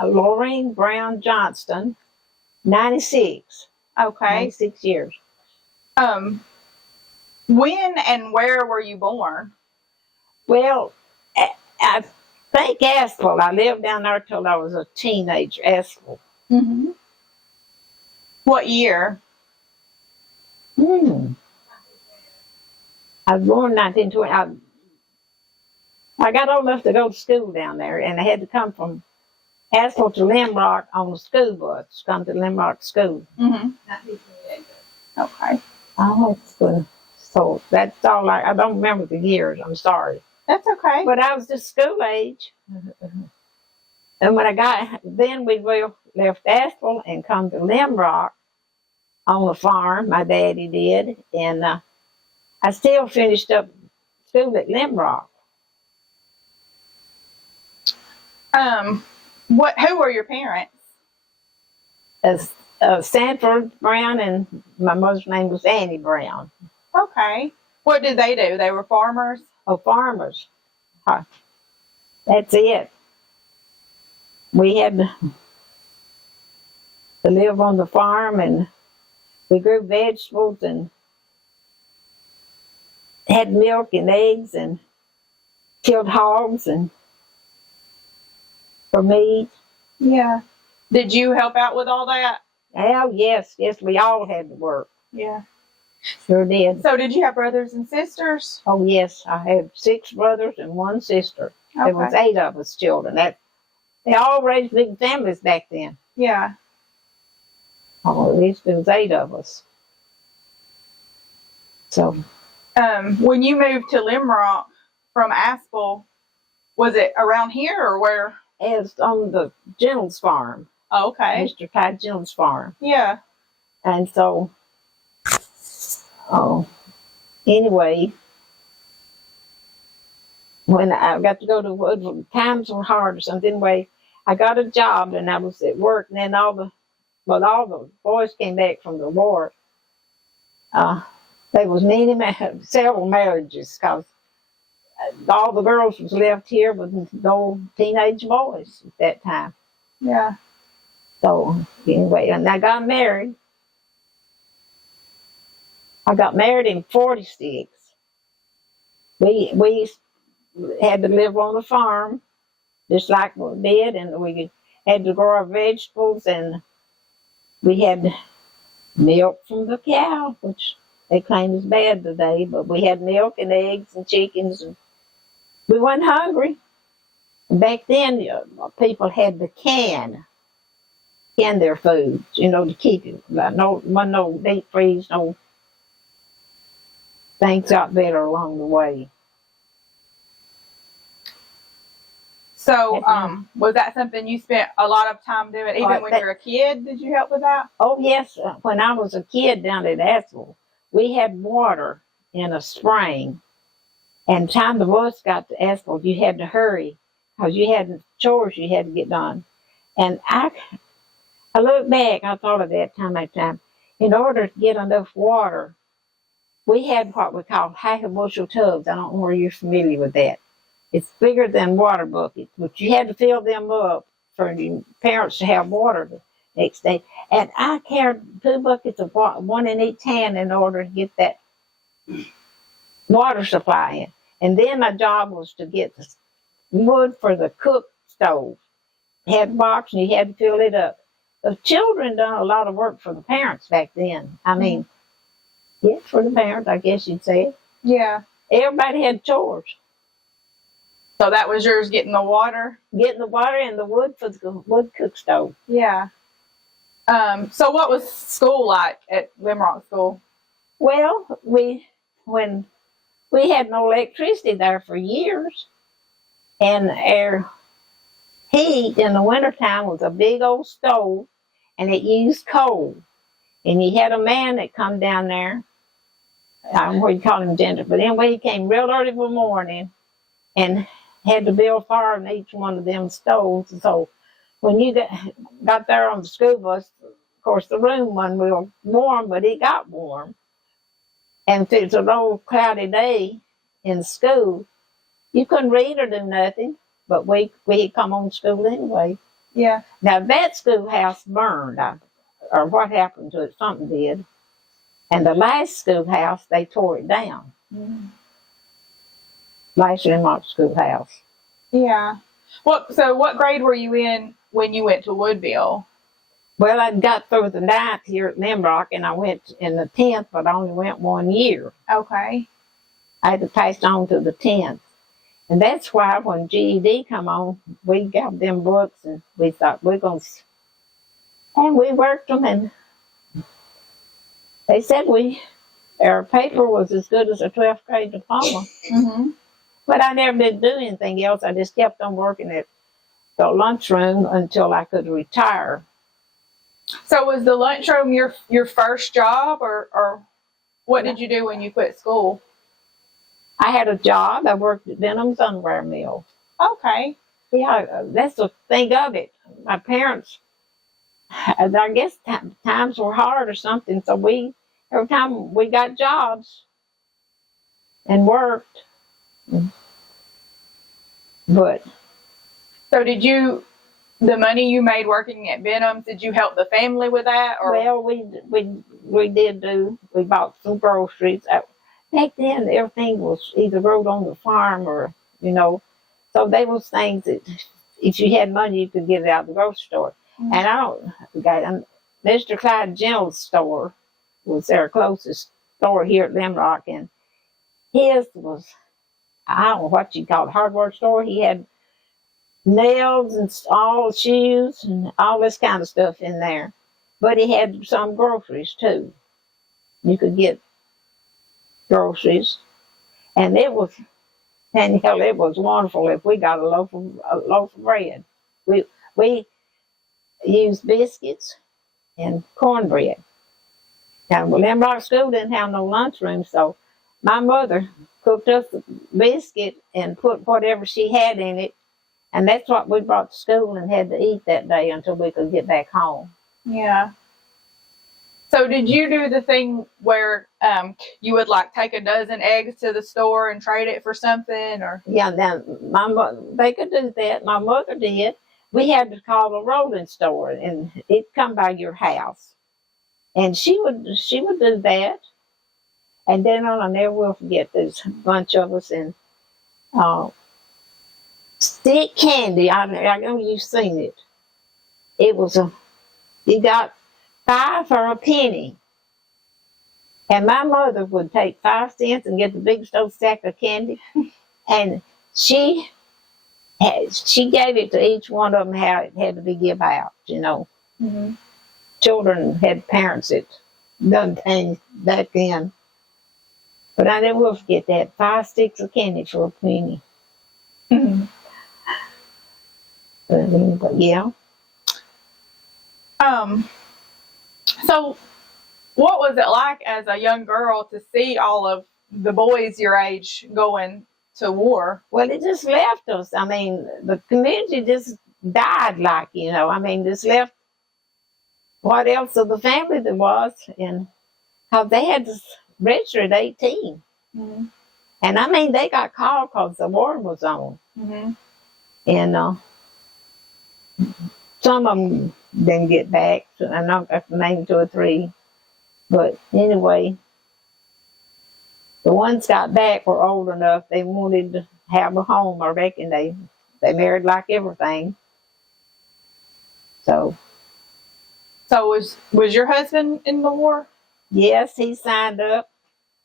Lorene Johnston, 96. Okay. 96 years. When and where were you born? Well, I think Asheville. I lived down there till I was a teenager, Asheville. Mm-hmm. What year? I was born in 1920. I got old enough to go to school down there, and I had to come from Asheville to Limrock on the school bus to come to Limrock School. Mm-hmm. Okay. Oh, so that's all. I don't remember the years. I'm sorry. That's okay. But I was just school age. And when then we left Asheville and come to Limrock on the farm. My daddy did, and I still finished up school at Limrock. Who were your parents? Sanford Brown, and my mother's name was Annie Brown. Okay. What did they do? They were farmers? Oh, farmers. That's it. We had to live on the farm, and we grew vegetables and had milk and eggs and killed hogs and for meat. Yeah. Did you help out with all that? Oh, yes, we all had to work. Yeah. Sure did. So did you have brothers and sisters? Oh, yes, I had 6 brothers and 1 sister. Okay. There was 8 of us children. They all raised big families back then. Yeah. Oh, at least there was 8 of us. So. When you moved to Limrock from Aspel, was it around here or where? It was on the Gentles farm. Oh, okay. Mr. Ty Gentles farm. Yeah. And so, anyway, when I got to go to Woodville, times were hard or something. Anyway, I got a job and I was at work, and then all the boys came back from the war. There was several marriages because all the girls was left here with no teenage boys at that time. Yeah. So anyway, and I got married. I got married in 46. We had to live on the farm, just like we did, and we had to grow our vegetables, and we had milk from the cow, which they claim is bad today, but we had milk and eggs and chickens, and we weren't hungry. Back then, people had to can their food, to keep it. No deep freeze, no things got better along the way. So, was that something you spent a lot of time doing, even when you were a kid? Did you help with that? Oh, yes. When I was a kid down at Asheville, we had water in a spring. And time the bus got to Asheville, you had to hurry because you had chores you had to get done. And I look back, I thought of that time after time. In order to get enough water, we had what we call half-bushel tubs. I don't know whether you're familiar with that. It's bigger than water buckets, but you had to fill them up for your parents to have water the next day. And I carried 2 buckets of water, 1 in each hand, in order to get that water supply in. And then my job was to get the wood for the cook stove. You had a box and you had to fill it up. The children done a lot of work for the parents back then. I mean, yes, for the parents, I guess you'd say. Yeah. Everybody had chores. So that was yours, getting the water? Getting the water and the wood for the wood cook stove. Yeah. So what was school like at Limrock School? Well, when we had no electricity there for years, and our heat in the wintertime was a big old stove, and it used coal. And you had a man that come down there, I don't know what you call him, gender, but anyway, he came real early in the morning and had to build fire in each one of them stoves. And so when you got there on the school bus, of course, the room wasn't real warm, but it got warm. And if it was an old cloudy day in school, you couldn't read or do nothing, but we'd come on school anyway. Yeah. Now that schoolhouse burned, or what happened to it, something did. And the last schoolhouse, they tore it down. Mm-hmm. Last Limrock schoolhouse. Yeah. So what grade were you in when you went to Woodville? Well, I got through the 9th here at Limrock, and I went in the 10th, but I only went 1 year. Okay. I had to pass on to the 10th. And that's why when GED come on, we got them books, and we thought we're going to... And we worked them, and they said our paper was as good as a 12th grade diploma. Mm-hmm. But I never did do anything else. I just kept on working at the lunchroom until I could retire. So was the lunchroom your first job, or what did you do when you quit school? I had a job. I worked at Denham's Underwear Mill. Okay. Yeah, that's the thing of it. My parents, I guess times were hard or something, so every time we got jobs and worked. But so the money you made working at Benham's, did you help the family with that? Or? Well, we did do. We bought some groceries. Back then, everything was either grown on the farm or, so they was things that if you had money, you could get it out of the grocery store. Mm-hmm. And Mr. Clyde General Store was their closest store here at Limrock, and his was, I don't know what you call it, hardware store. He had nails and all shoes and all this kind of stuff in there. But he had some groceries too. You could get groceries. And it was wonderful if we got a loaf of bread. We used biscuits and cornbread. Now, Limrock School didn't have no lunchroom, so my mother cooked us a biscuit and put whatever she had in it. And that's what we brought to school and had to eat that day until we could get back home. Yeah. So did you do the thing where you would take a dozen eggs to the store and trade it for something, or? Yeah, now they could do that. My mother did. We had to call a rolling store, and it'd come by your house, and she would do that. And then I never will forget. There's a bunch of us in stick candy. I know you've seen it. It was you got 5 for a penny. And my mother would take 5 cents and get the biggest old stack of candy. And she gave it to each one of them how it had to be given out, Mm-hmm. Children had parents that done things back then. But I never will forget that. 5 sticks of candy for a penny. Mm-hmm. But yeah. So what was it like as a young girl to see all of the boys your age going to war? Well, it just left us. I mean, the community just died just left what else of the family there was. And how they had to register at 18. Mm-hmm. And they got called because the war was on. Mm-hmm. And some of them didn't get back. So I know I can name 2 or 3. But anyway, the ones got back were old enough. They wanted to have a home. I reckon they married like everything. So was your husband in the war? Yes, he signed up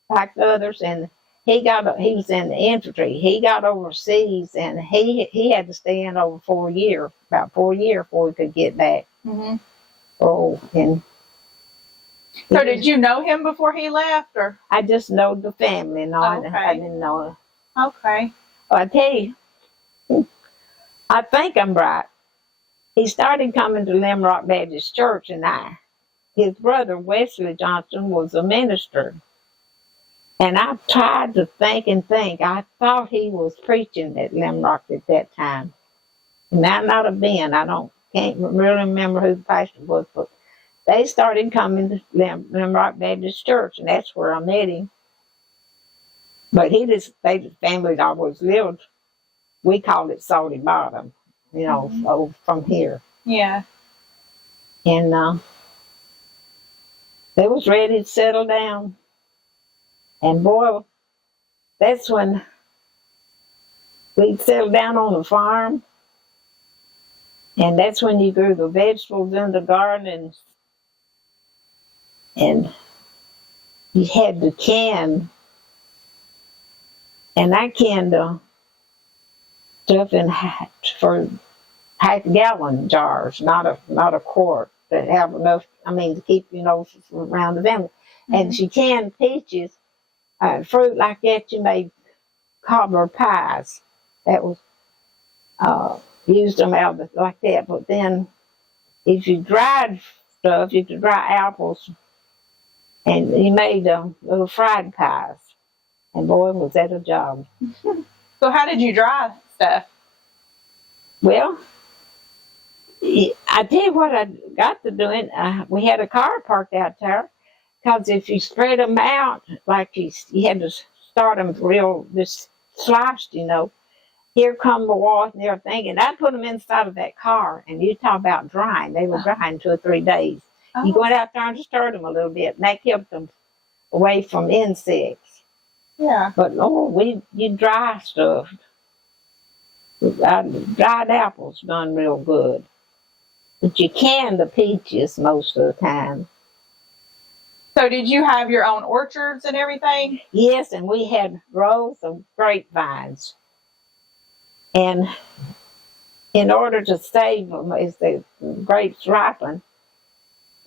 like the others, and he was in the infantry. He got overseas, and he had to stay in over 4 years, about 4 years before he could get back. Mm-hmm. Oh, and so did you know him before he left, or? I just know the family. No, okay. I didn't know him. Okay. Well, I tell you, I think I'm right. He started coming to Limrock Baptist Church, and his brother Wesley Johnston was a minister. And I tried to think and think. I thought he was preaching at Limrock at that time. It might not have been. Can't really remember who the pastor was, but they started coming to Limrock Baptist Church, and that's where I met him. But his family always lived. We called it Salty Bottom, mm-hmm. So from here. Yeah. And they was ready to settle down. And boy, that's when we settled down on the farm. And that's when you grew the vegetables in the garden, and you had to can. And I canned stuff in for half-gallon jars, not a quart, that have enough. I mean, to keep around the family. Mm-hmm. And she canned peaches, fruit like that. You made cobbler pies. That was used them out like that. But then, if you dried stuff, you could dry apples, and you made little fried pies. And boy, was that a job. So how did you dry stuff? Well, I tell you what I got to doing. We had a car parked out there, because if you spread them out, like you had to start them real, just sliced, Here come the walls and everything, and I put them inside of that car. And you talk about drying; they were drying 2 or 3 days. Oh. You go out there and stir them a little bit, and that kept them away from insects. Yeah. But you dry stuff. Dried apples done real good. But you can the peaches most of the time. So did you have your own orchards and everything? Yes, and we had rows of grapevines. And in order to save them as the grapes ripen,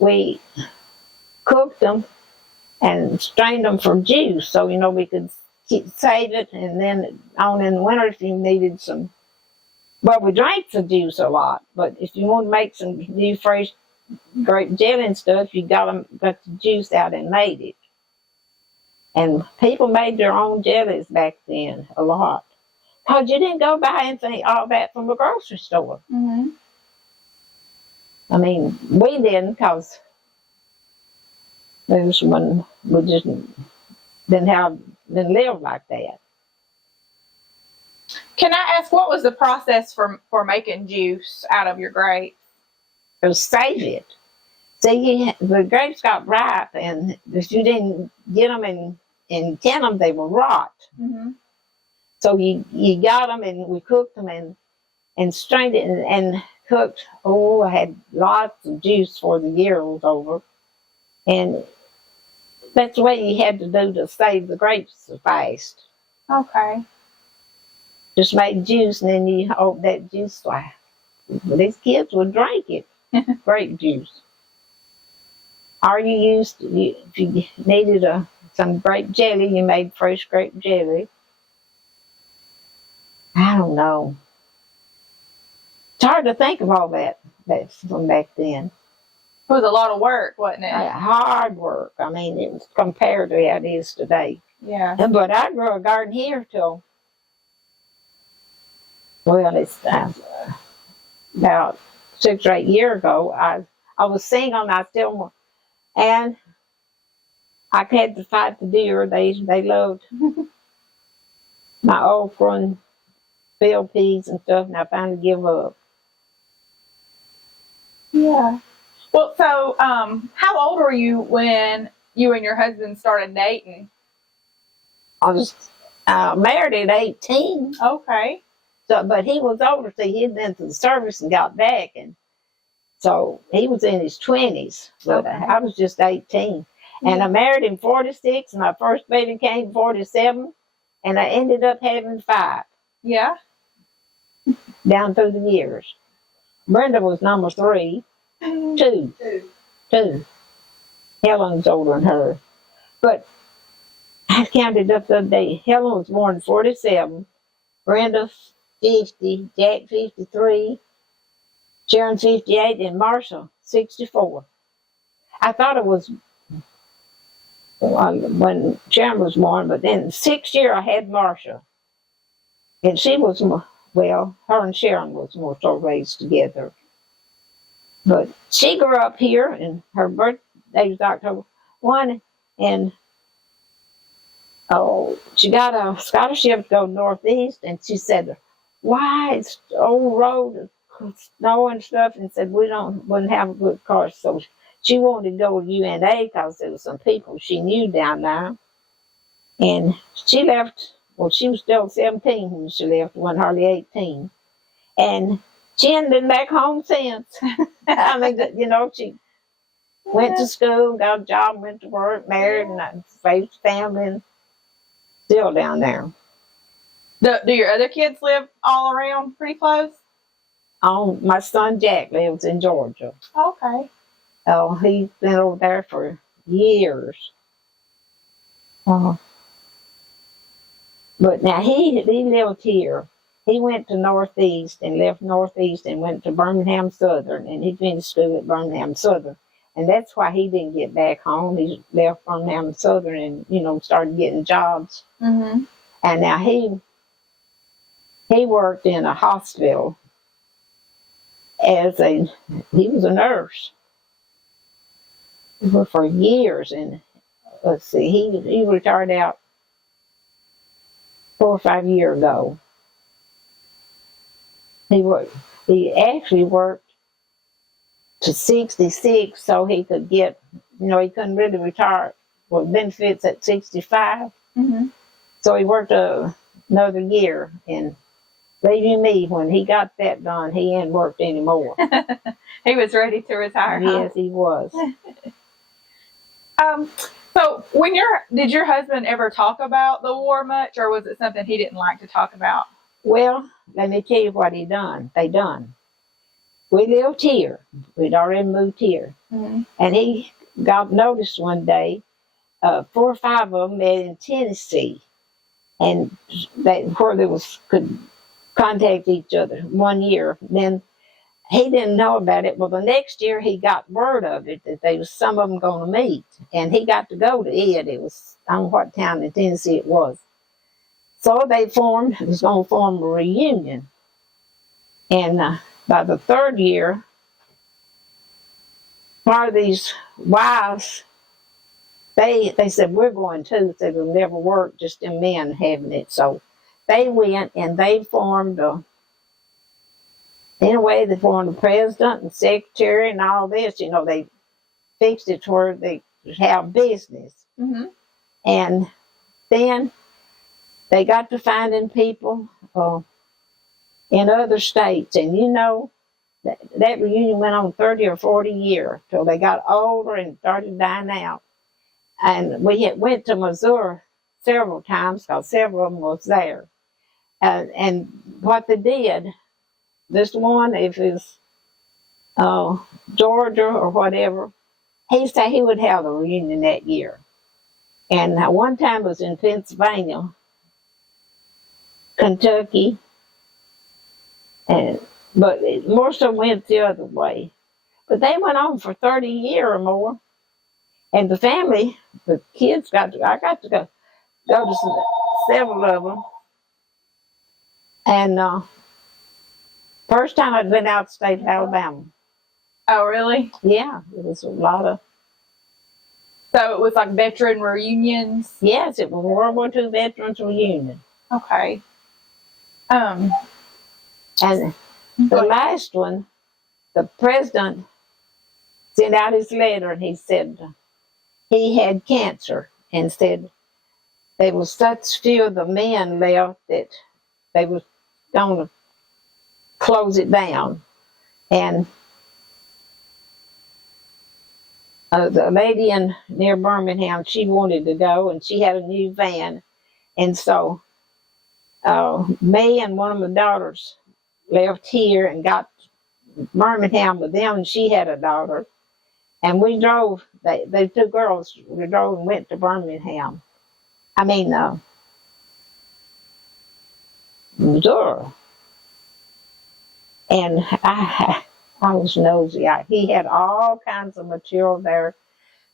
we cooked them and strained them for juice. So, we could save it. And then on in the winter, if you needed some, well, we drank the juice a lot. But if you want to make some new fresh grape jelly and stuff, you got the juice out and made it. And people made their own jellies back then a lot. Because you didn't go buy anything, all that from the grocery store. Mm-hmm. I mean, we didn't, because there was when we just didn't live like that. Can I ask, what was the process for making juice out of your grapes? It was save it. See, the grapes got ripe, and if you didn't get them and can them, they would rot. Mm-hmm. So you got them, and we cooked them and strained it and cooked. I had lots of juice for the year was over. And that's the way you had to do to save the grapes fast. Okay. Just make juice, and then you hope that juice lasts. These kids would drink it, grape juice. Or if you needed some grape jelly, you made fresh grape jelly. I don't know. It's hard to think of all that from back then. It was a lot of work, wasn't it? Hard work. I mean, it was compared to how it is today. Yeah. But I grew a garden here till, it's about 6 or 8 years ago. I was single, and I still, and I had to fight the deer. They loved my okra and field peas and stuff, and I finally give up. Yeah. Well, so how old were you when you and your husband started dating? I was married at 18. Okay. So, but he was older, so he'd been to the service and got back, and so he was in his 20s. But okay. I was just 18, and I married in 46, and my first baby came in 47, and I ended up having 5. Yeah. Down through the years. Brenda was number 3. 2. Helen's older than her. But I counted up the other day. Helen was born in 47. Brenda 50. Jack 53. Sharon 58. And Marshall 64. I thought it was when Sharon was born, but then the 6th year I had Marshall. And she was her and Sharon was more so raised together. But she grew up here, and her birthday was October 1, and she got a scholarship to go northeast, and she said, why is the old road snow and stuff, and said wouldn't have a good car. So she wanted to go to UNA because there was some people she knew down there. And she left, well, she was still 17 when she left, wasn't hardly 18. And she hadn't been back home since. I mean, she went to school, got a job, went to work, married, and raised a family, and still down there. Do your other kids live all around pretty close? My son Jack lives in Georgia. Okay. Oh, he's been over there for years. But now he lived here. He went to Northeast and left Northeast and went to Birmingham Southern, and he finished school at Birmingham Southern. And that's why he didn't get back home. He left Birmingham Southern and, started getting jobs. Mm-hmm. And now he worked in a hospital he was a nurse for years. And let's see, he retired out 4 or 5 years ago. He actually worked to 66 so he could get, he couldn't really retire with benefits at 65. Mm-hmm. So he worked another year, and believe you me, when he got that done, he hadn't worked anymore. He was ready to retire. Yes, he was. So did your husband ever talk about the war much, or was it something he didn't like to talk about? Well, let me tell you what they done. We lived here. We'd already moved here. Mm-hmm. And he got notice one day, 4 or 5 of them met in Tennessee, and where they could contact each other 1 year. Then he didn't know about it. Well, the next year he got word of it that some of them going to meet, and he got to go to it. It was, I don't know what town in Tennessee it was. So they was going to form a reunion. And by the 3rd year, part of these wives, they said, we're going too. They said it'll never work, just them men having it. So they went and they formed they formed the president and secretary and all this. They fixed it to where they could have business. Mm-hmm. And then they got to finding people in other states. And that reunion went on 30 or 40 years till they got older and started dying out. And we went to Missouri several times because several of them was there. And what they did, this one, if it's Georgia or whatever, he said he would have a reunion that year. And one time it was in Pennsylvania, Kentucky, but most of them went the other way. But they went on for 30 years or more. And the family, the kids I got to go to several of them. And first time I'd been out of state of Alabama. Oh, really? Yeah, it was a lot of. So it was like veteran reunions? Yes, it was World War II Veterans Reunion. Okay. And the last one, the president sent out his letter and he said he had cancer and said there was such few of the men left that they was going to close it down. And the lady near Birmingham, she wanted to go, and she had a new van. And so me and one of my daughters left here and got Birmingham with them, and she had a daughter. And we drove, the 2 girls, we drove and went to Birmingham. Missouri. And I was nosy. He had all kinds of material there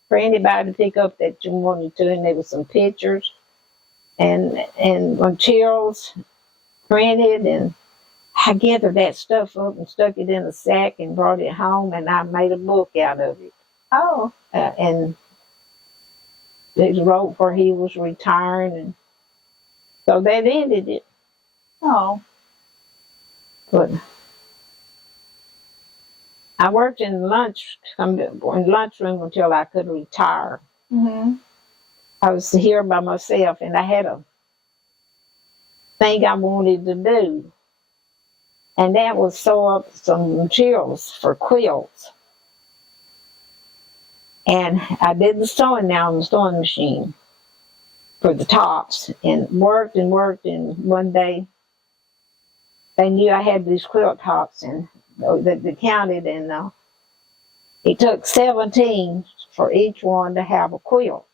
for anybody to pick up that you wanted to, and there was some pictures and materials printed, and I gathered that stuff up and stuck it in a sack and brought it home, and I made a book out of it. Oh. And they wrote where he was retiring, and so that ended it. Oh. But I worked in lunchroom until I could retire. Mhm. I was here by myself, and I had a thing I wanted to do, and that was sew up some materials for quilts. And I did the sewing now on the sewing machine for the tops, and worked and worked. And one day, they knew I had these quilt tops, and they counted, and it took 17 for each one to have a quilt.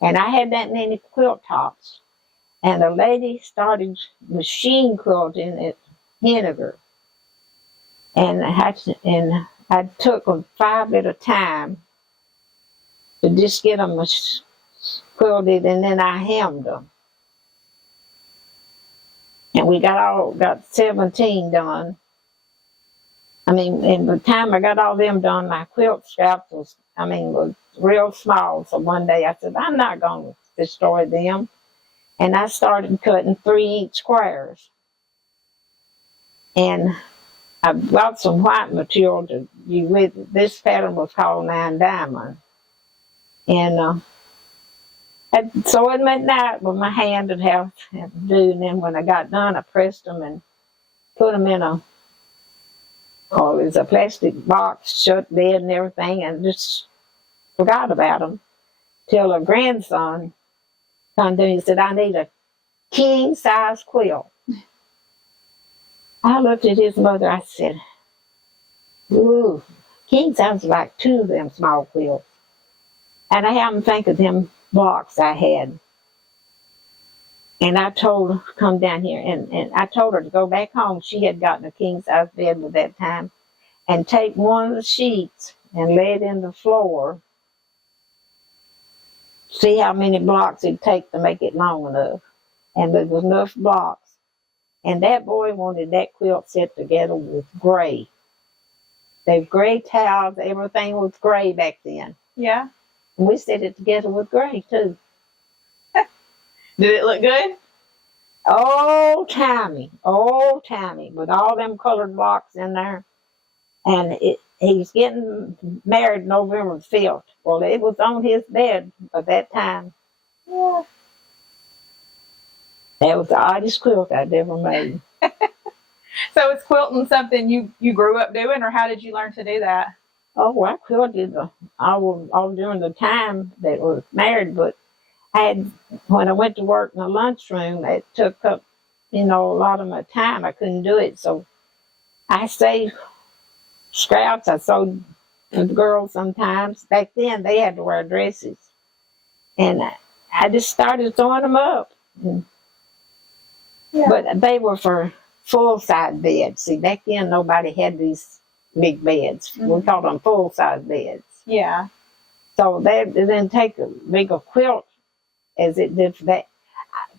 And I had that many quilt tops. And a lady started machine quilting at Henniger. And I took them 5 at a time to just get them quilted, and then I hemmed them. And we got 17 done. I mean, and by the time I got all them done, my quilt scraps was real small. So one day I said, I'm not going to destroy them. And I started cutting 3-inch squares. And I bought some white material to use with. This pattern was called 9 Diamond. And I'd sew them at night with my hand and have to do. And then when I got done, I pressed them and put them in it was a plastic box, shut bed and everything, and just forgot about them till a grandson come to me and said, I need a king size quilt. I looked at his mother, I said, ooh, king size is like 2 of them small quilts. And I happened to think of them blocks I had. And I told her to come down here, and I told her to go back home. She had gotten a king size bed at that time, and take one of the sheets and lay it in the floor. See how many blocks it'd take to make it long enough. And there was enough blocks. And that boy wanted that quilt set together with gray. They were gray towels, everything was gray back then. Yeah. And we set it together with gray too. Did it look good? Old timey, with all them colored blocks in there. And he's getting married November 5th. Well, it was on his bed at that time. Yeah. That was the oddest quilt I'd ever made. So is quilting something you grew up doing, or how did you learn to do that? Oh, I quilted all during the time that I was married, but when I went to work in the lunchroom, it took up, a lot of my time. I couldn't do it, so I saved scraps. I sewed for the girls sometimes. Back then, they had to wear dresses, and I just started sewing them up. Yeah. But they were for full-size beds. See, back then, nobody had these big beds. Mm-hmm. We called them full-size beds. Yeah. So they didn't take a bigger quilt as it did for that.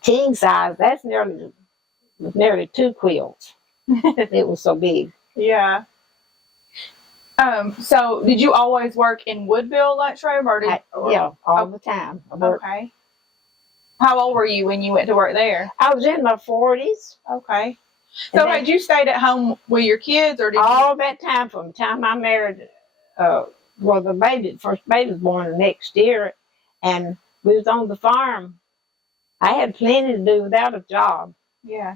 King size, that's nearly 2 quilts. It was so big. Yeah. So did you always work in Woodville lunchroom, or yeah, all the time. Okay. How old were you when you went to work there? I was in my 40s. Okay. So had you stayed at home with your kids, or did all that time from the time I married? The first baby was born the next year, and we was on the farm. I had plenty to do without a job. Yeah.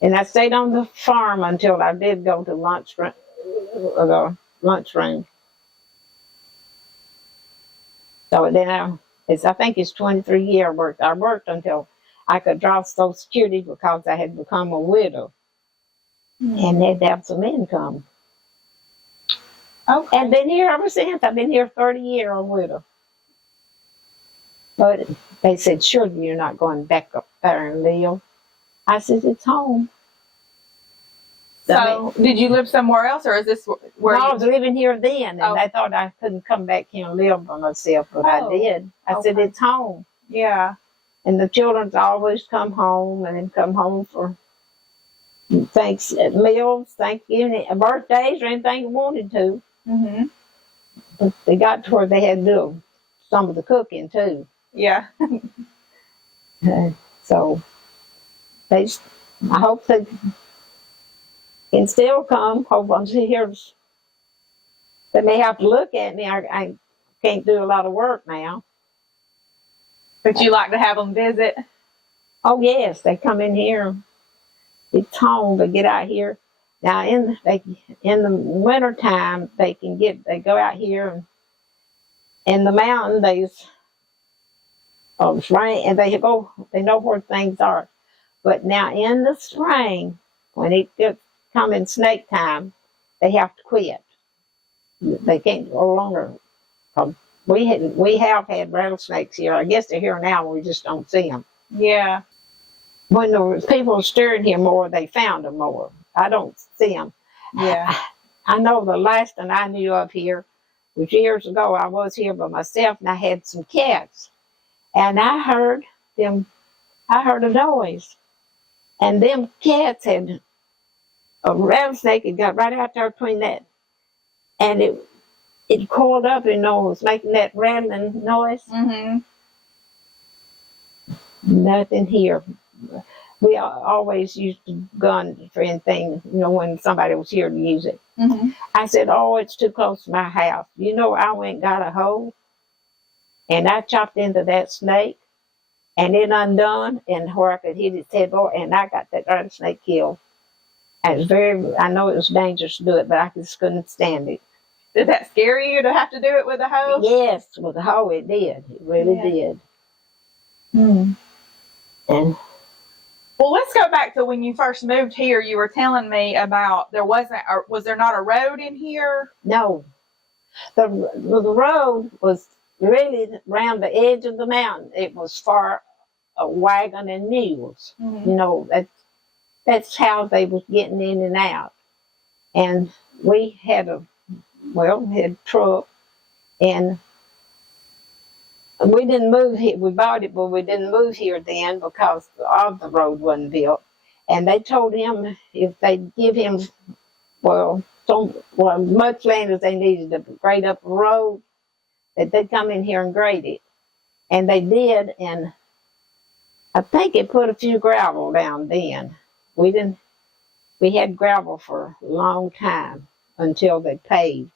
And I stayed on the farm until I did go to the lunchroom. So then I think it's 23 years I worked. I worked until I could draw Social Security because I had become a widow. Mm-hmm. And had to have some income. Okay. And been here ever since. I've been here 30 years, a widow. But they said, surely you're not going back up there and live. I said, it's home. So, did you live somewhere else, or is this where I was living here then, and they thought I couldn't come back here and live by myself, but I did. I said, it's home. Yeah. And the children's always come home, and then come home for meals, Thanksgiving, birthdays, or anything you wanted to. Mm-hmm. But they got to where they had to do some of the cooking, too. Yeah. So, I hope they can still come. Hope I'm here They may have to look at me. I can't do a lot of work now. But you like to have them visit? Oh yes, they come in here. It's home. They get out here. Now in the wintertime they go out here and in the mountain it's rain and they know where things are. But now in the spring, when it gets coming snake time, they have to quit. They can't go longer. We have had rattlesnakes here. I guess they're here now. We just don't see them. Yeah. When the people are stirring here more, they found them more. I don't see them. Yeah. I know the last one I knew of here was years ago. I was here by myself, and I had some cats, and I heard a noise, and them cats had a rattlesnake had got right out there between that, and it coiled up, and was making that rattling noise. Mhm. Nothing here. We always used a gun for anything, when somebody was here to use it. Mhm. I said, oh, it's too close to my house. I went and got a hoe, and I chopped into that snake, and it undone, and where I could hit its head, and I got that rattlesnake killed. And I know it was dangerous to do it, but I just couldn't stand it. Did that scare you to have to do it with a hoe? Yes, with a hoe it did. It really did. Hmm. And well, let's go back to when you first moved here. You were telling me about was there not a road in here? no, the road was really around the edge of the mountain. It was for a wagon and mules. Mm-hmm. That's how they was getting in and out. And we had a truck, and we didn't move here. We bought it, but we didn't move here then because of the road wasn't built. And they told him if they'd give him, much land as they needed to grade up a road, that they'd come in here and grade it. And they did, and I think it put a few gravel down then. We had gravel for a long time until they paved.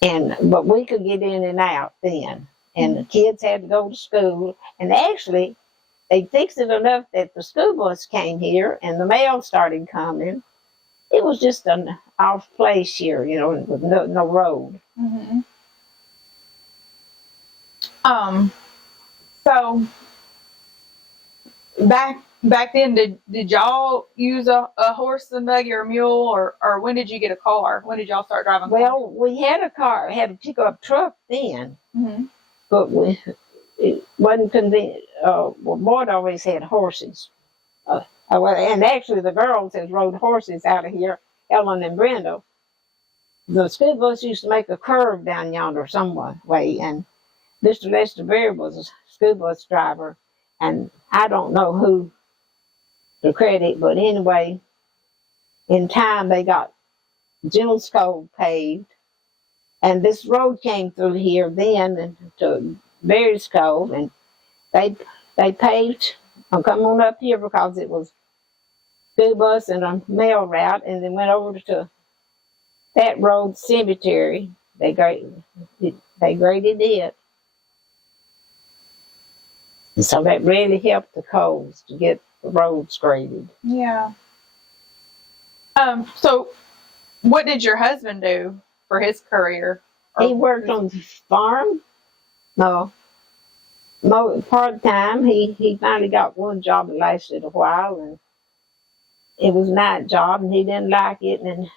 But we could get in and out then. And the kids had to go to school. And actually, they fixed it enough that the school bus came here and the mail started coming. It was just an off place here, with no road. Mm-hmm. So back then, did y'all use a horse and buggy or a mule, or when did you get a car? When did y'all start driving cars? Well, we had a car, had a pickup truck then, mm-hmm. but it wasn't convenient. Boyd always had horses. And actually the girls had rode horses out of here, Ellen and Brenda. The school bus used to make a curve down yonder some way, and Mr. Lester Beard was a school bus driver, and I don't know who to credit, but anyway, in time they got Jill's Cove paved, and this road came through here then and to Beard's Cove, and they paved. I'll come on up here because it was school bus and a mail route, and then went over to that road cemetery. They graded it. And so that really helped the Coves to get the roads graded. Yeah. So what did your husband do for his career? He worked on the farm. No. Part-time. He finally got one job that lasted a while, and it was a night job, and he didn't like it. And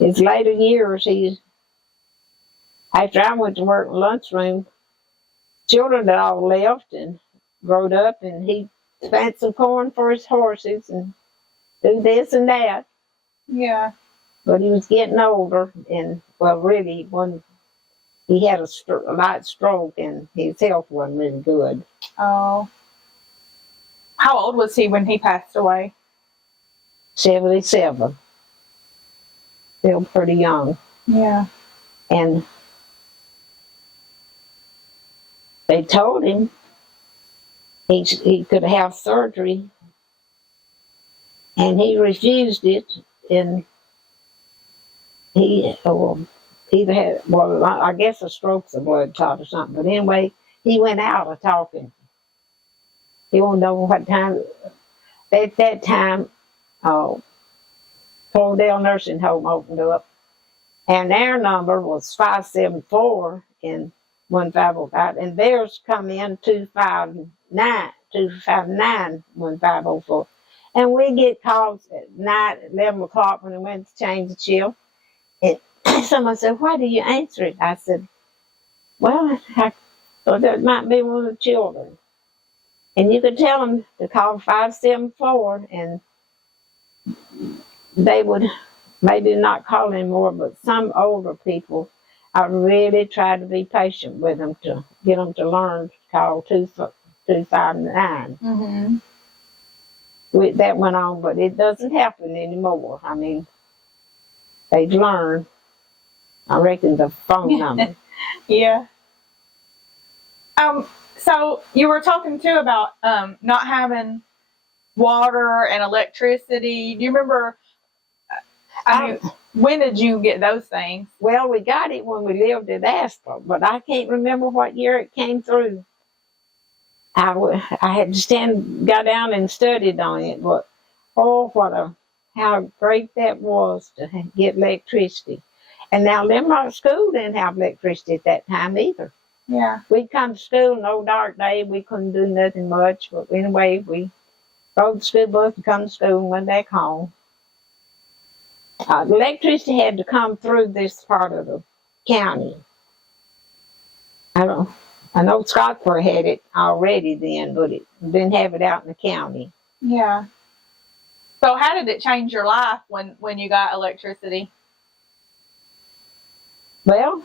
in his later years, after I went to work in the lunchroom, children had all left and growed up, and he planted some corn for his horses and do this and that. Yeah. But he was getting older, and really, when he had a light stroke, and his health wasn't really good. Oh. How old was he when he passed away? 77. Still pretty young. Yeah. And they told him he could have surgery, and he refused it. And he either had, well, I guess a stroke's a blood clot or something. But anyway, he went out of talking. He won't know what time. At that time, Floydale Nursing Home opened up, and their number was 574 in 1505, and theirs come in 259 1504. And we get calls at night at 11 o'clock when we went to change the shift. And someone said, "Why do you answer it?" I said, "Well, I thought that might be one of the children." And you could tell them to call 574, and they would maybe not call anymore, but some older people, I really tried to be patient with them to get them to learn to call 259. Mm-hmm. That went on, but it doesn't happen anymore. I mean, they've learned, I reckon, the phone number. Yeah. So you were talking too about not having water and electricity. Do you remember? I mean, when did you get those things? Well, we got it when we lived at Astor, but I can't remember what year it came through. I had to got down and studied on it, but how great that was to get electricity. And now Limrock School didn't have electricity at that time either. Yeah. We'd come to school, no dark day, we couldn't do nothing much, but anyway, we rode the school bus to come to school and went back home. The electricity had to come through this part of the county. I know Scottsboro had it already then, but it didn't have it out in the county. Yeah. So how did it change your life when you got electricity? Well,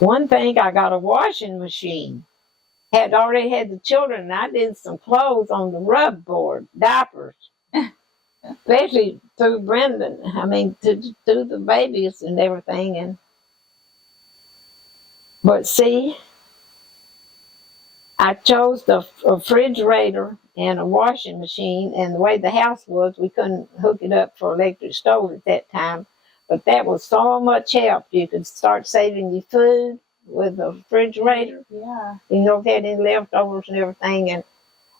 one thing, I got a washing machine. Had already had the children, and I did some clothes on the rub board, diapers. Especially through Brendan. I mean, through the babies and everything. But see, I chose the refrigerator and a washing machine, and the way the house was, we couldn't hook it up for electric stove at that time. But that was so much help. You could start saving your food with the refrigerator. Yeah. You know, if you had any leftovers and everything. And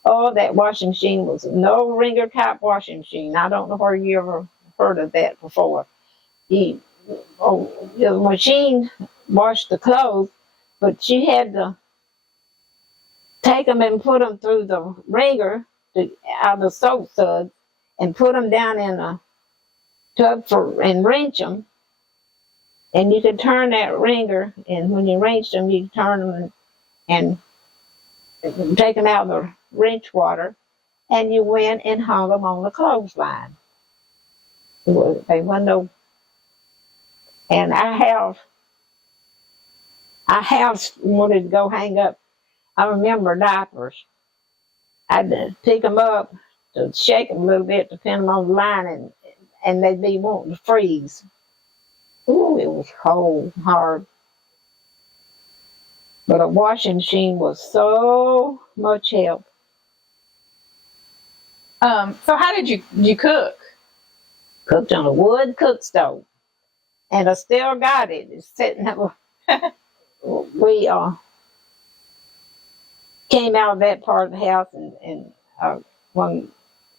that washing machine was no ringer type washing machine. I don't know where you ever heard of that before. The machine washed the clothes, but you had to take them and put them through the ringer out of the soap suds and put them down in a tub and wrench them. And you could turn that ringer, and when you wrenched them, you could turn them and take them out of the wrench water, and you went and hung them on the clothesline. They wasn't no. And I have wanted to go hang up. I remember diapers. I'd pick them up to shake them a little bit to pin them on the line, and they'd be wanting to freeze. Ooh, it was cold, hard. But a washing machine was so much help. So how did you cook? Cooked on a wood cook stove. And I still got it. It's sitting there. We came out of that part of the house, and when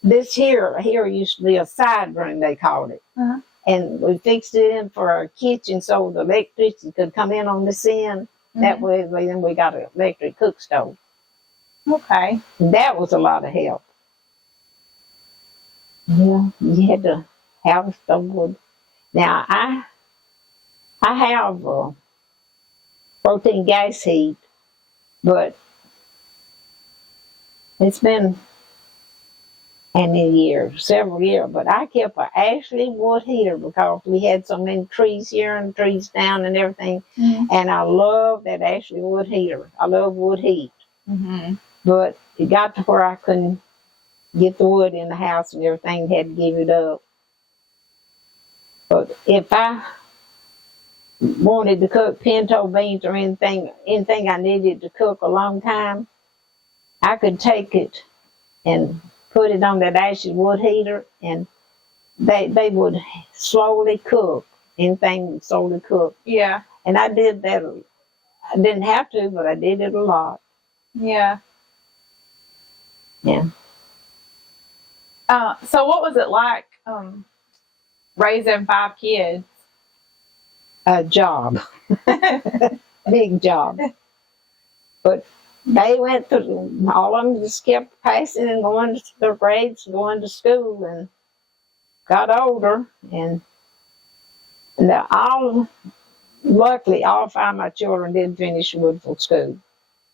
this here used to be a side room, they called it. Uh-huh. And we fixed it in for our kitchen so the electricity could come in on this end. Mm-hmm. That way, then we got an electric cook stove. Okay. And that was a lot of help. Yeah, you had to have a stove wood. Now, I have propane gas heat, but it's been several years, but I kept an Ashley wood heater because we had so many trees here and trees down and everything. Mm-hmm. And I love that Ashley wood heater. I love wood heat. Mm-hmm. But it got to where I couldn't get the wood in the house and everything, had to give it up. But if I wanted to cook pinto beans or anything I needed to cook a long time, I could take it and put it on that Ashley wood heater, and they would slowly cook. anything sold and cooked. Yeah. And I did that. I didn't have to, but I did it a lot. Yeah. Yeah. So what was it like raising 5 kids? A job. Big job. But they went through, all of them just kept passing and going to their grades, going to school, and got older. And luckily, all 5 of my children did finish Woodville School,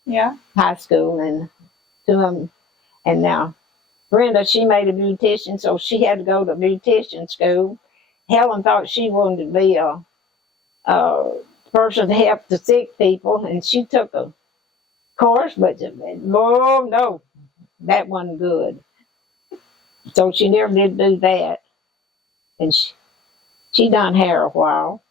Yeah. high school, and 2 of them. And now, Brenda, she made a beautician, so she had to go to beautician school. Helen thought she wanted to be a person to help the sick people, and she took a course, but no, that wasn't good. So she never did do that. And she done hair a while.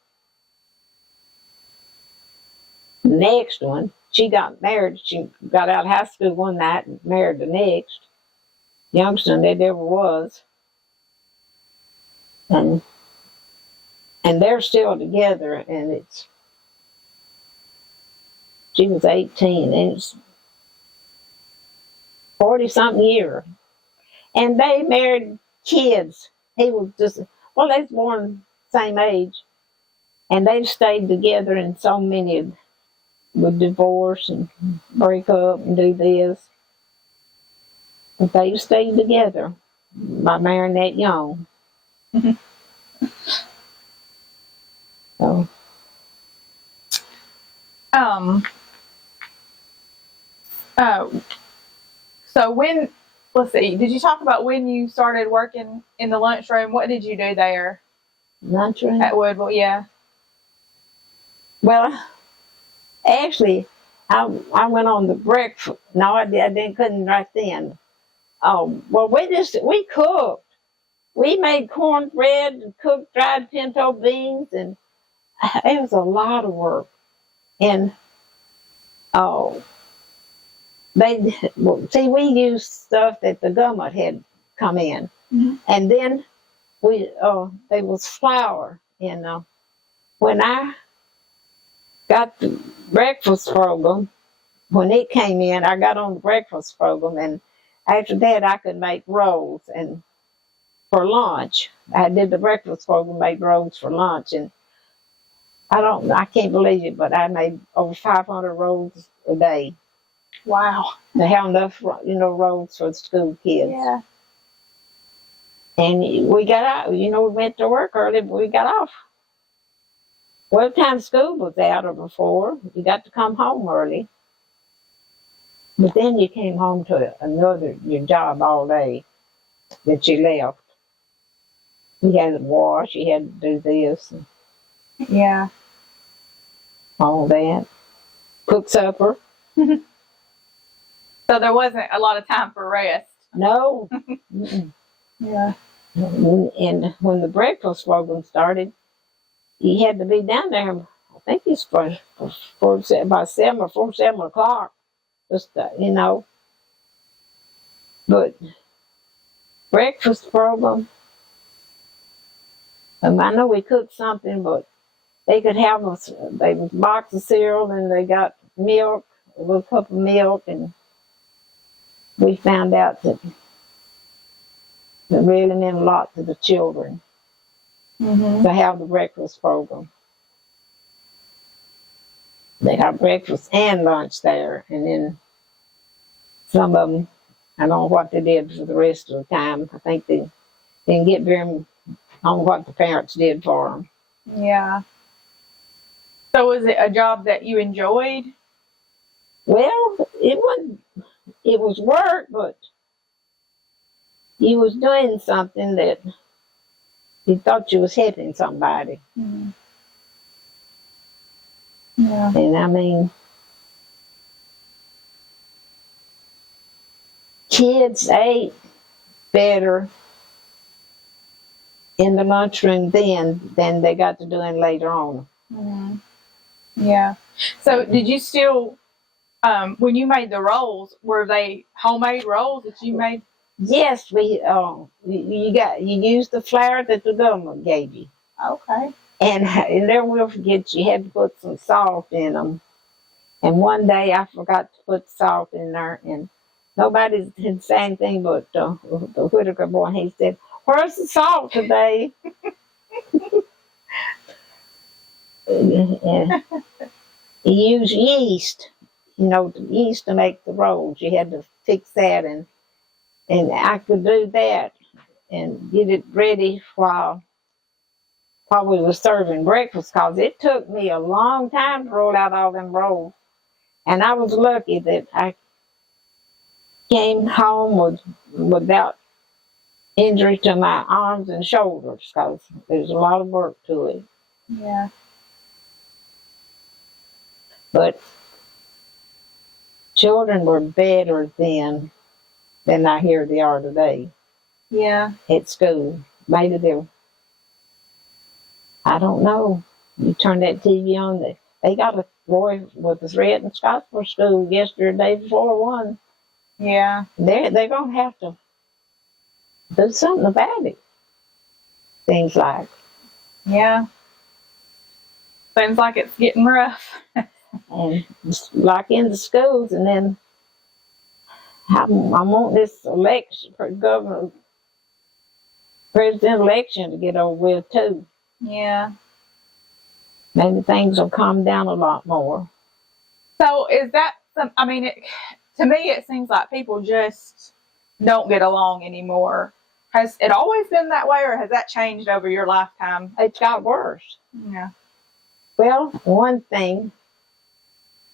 Next one, she got married. She got out of high school one night and married the next. Youngster that ever was. And they're still together, and she was 18, and it's 40-something years. And they married kids. He was just, well, they was born same age. And they've stayed together, and so many would divorce and break up and do this. But they've stayed together by marrying that young. So. So when, let's see, did you talk about when you started working in the lunchroom? What did you do there? Lunchroom? At Woodville, yeah. Well, actually, I went on the breakfast. No, I couldn't right then. Well, we cooked. We made cornbread and cooked dried pinto beans, and it was a lot of work. And we used stuff that the government had come in, and then there was flour. When I got the breakfast program, when it came in, I got on the breakfast program, and after that, I could make rolls. And for lunch, I did the breakfast program, made rolls for lunch, and I can't believe it, but I made over 500 rolls a day. Wow. They have enough, rolls for the school kids. Yeah. And we got out, we went to work early, but we got off. Well, the time school was out or before, you got to come home early. But then you came home to your job all day that you left. You had to wash, you had to do this. Yeah. All that. Cook supper. So there wasn't a lot of time for rest. No. Yeah. And when the breakfast program started, you had to be down there, I think it's by 7 o'clock. Just, But breakfast program, I know we cooked something, but they could have they was a box of cereal, and they got milk, a little cup of milk, and we found out that it really meant a lot to the children to have the breakfast program. They had breakfast and lunch there, and then some of them, I don't know what they did for the rest of the time. I think they didn't get very on what the parents did for them. Yeah. So was it a job that you enjoyed? Well, it was work, but you was doing something that you thought you was helping somebody. Mm-hmm. Yeah. And kids ate better in the lunchroom then than they got to doing later on. Mm-hmm. Yeah. So did you still, when you made the rolls, were they homemade rolls that you made? Yes, you used the flour that the government gave you. Okay. And I never will forget, you had to put some salt in them. And one day I forgot to put salt in there, and nobody did say anything but the Whitaker boy. He said, "Where's the salt today?" And he used yeast, the yeast to make the rolls. You had to fix that, and I could do that and get it ready while we were serving breakfast, because it took me a long time to roll out all them rolls. And I was lucky that I came home without injury to my arms and shoulders, because there's a lot of work to it. Yeah. But children were better then than I hear they are today. Yeah. At school. Maybe I don't know. You turn that TV on, they got a boy with a threat in Scottsboro school yesterday, day before one. Yeah. They're going to have to do something about it. Things like. Yeah. Seems like it's getting rough. And like in the schools, and then I want this election for governor, president election to get over with too. Yeah. Maybe things will calm down a lot more. So is that to me it seems like people just don't get along anymore. Has it always been that way, or has that changed over your lifetime? It's got worse. Yeah. Well, one thing,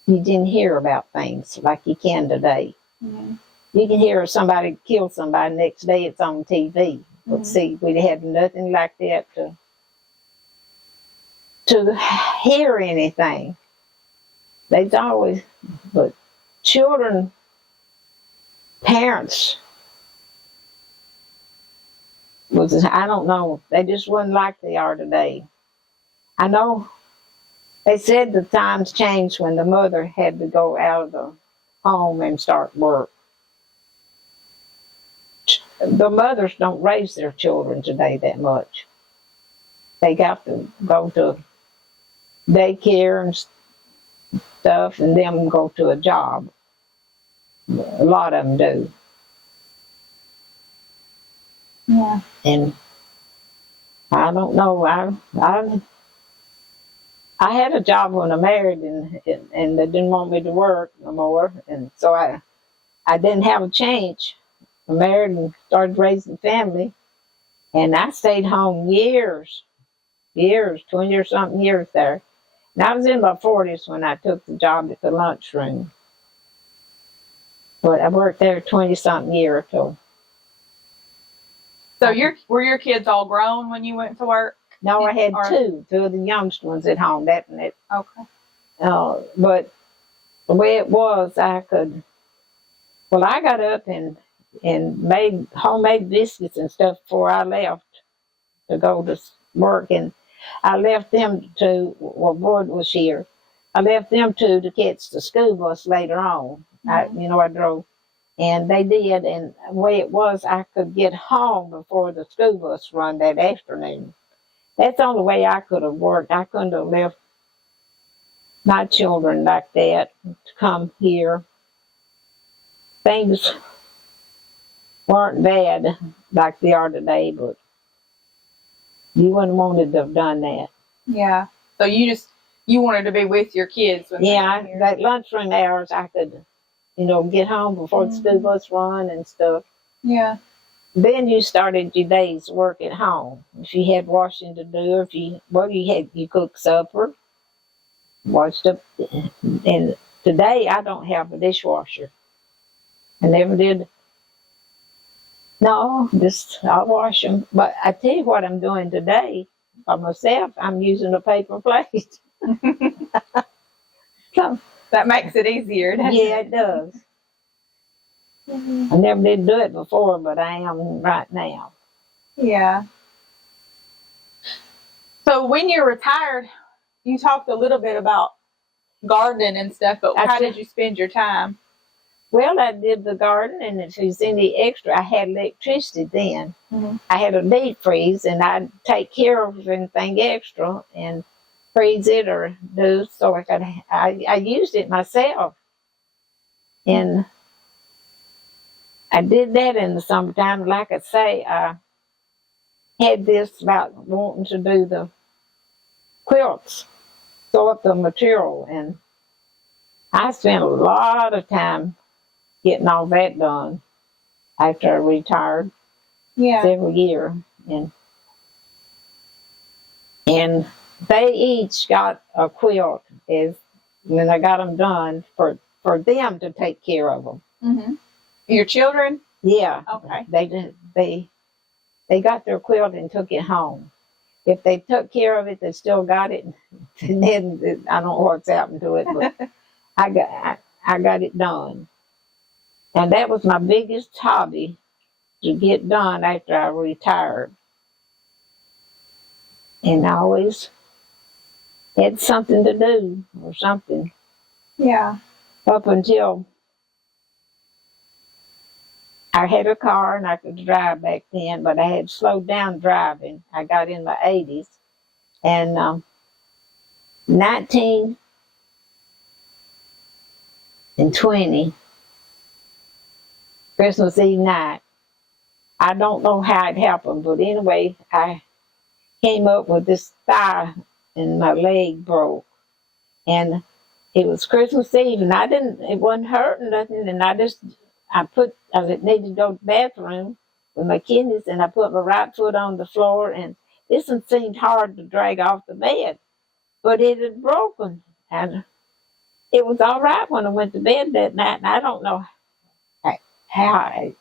you didn't hear about things like you can today. Mm-hmm. You can hear somebody kill somebody, next day it's on TV. But Mm-hmm. see, we had nothing like that to hear anything. They'd always, but children, parents, I don't know, they just wasn't like they are today. I know they said the times changed when the mother had to go out of the home and start work. The mothers don't raise their children today that much. They got to go to daycare and stuff, and then go to a job. A lot of them do. Yeah. And I don't know. I had a job when I married, and they didn't want me to work no more, and so I didn't have a change. I married and started raising family, and I stayed home years, 20 or something years there. And I was in my 40s when I took the job at the lunchroom. But I worked there 20 something years till. So were your kids all grown when you went to work? No, I had two of the youngest ones at home. Okay. But the way it was, I got up and made homemade biscuits and stuff before I left to go to work. And I left them Boyd was here. I left them to catch the school bus later on. Mm-hmm. I drove. And they did, and the way it was, I could get home before the school bus run that afternoon. That's the only way I could have worked. I couldn't have left my children like that to come here. Things weren't bad like they are today, but you wouldn't wanted to have done that. Yeah. So you wanted to be with your kids when they were here. That lunchroom hours, I could, get home before the school bus run and stuff. Yeah. Then you started your day's work at home. If you had washing to do, you cook supper, washed up. And today I don't have a dishwasher. I never did. No, I'll wash them. But I tell you what I'm doing today by myself. I'm using a paper plate. So, that makes it easier, doesn't it? Yeah, it does. Mm-hmm. I never did do it before, but I am right now. Yeah. So when you're retired, you talked a little bit about gardening and stuff, but how did you spend your time? Well, I did the garden, and if there's any extra, I had electricity then. Mm-hmm. I had a deep freeze, and I'd take care of anything extra and freeze it or do so I used it myself. And I did that in the summertime. Like I say, I had this about wanting to do the quilts, sort the material, and I spent a lot of time getting all that done after I retired several years. And they each got a quilt as when I got them done for them to take care of them. Mm-hmm. Your children? Yeah. Okay. They got their quilt and took it home. If they took care of it, they still got it. And then I don't know what's happened to it, but I got it done. And that was my biggest hobby to get done after I retired. And I always had something to do or something. Yeah. Up until I had a car and I could drive back then, but I had slowed down driving. I got in my 80s. And 1920, Christmas Eve night, I don't know how it happened, but anyway, I came up with this thigh and my leg broke. And it was Christmas Eve, and it wasn't hurting nothing, and I needed to go to the bathroom with my kidneys, and I put my right foot on the floor, and this one seemed hard to drag off the bed, but it had broken, and it was all right when I went to bed that night, and I don't know how I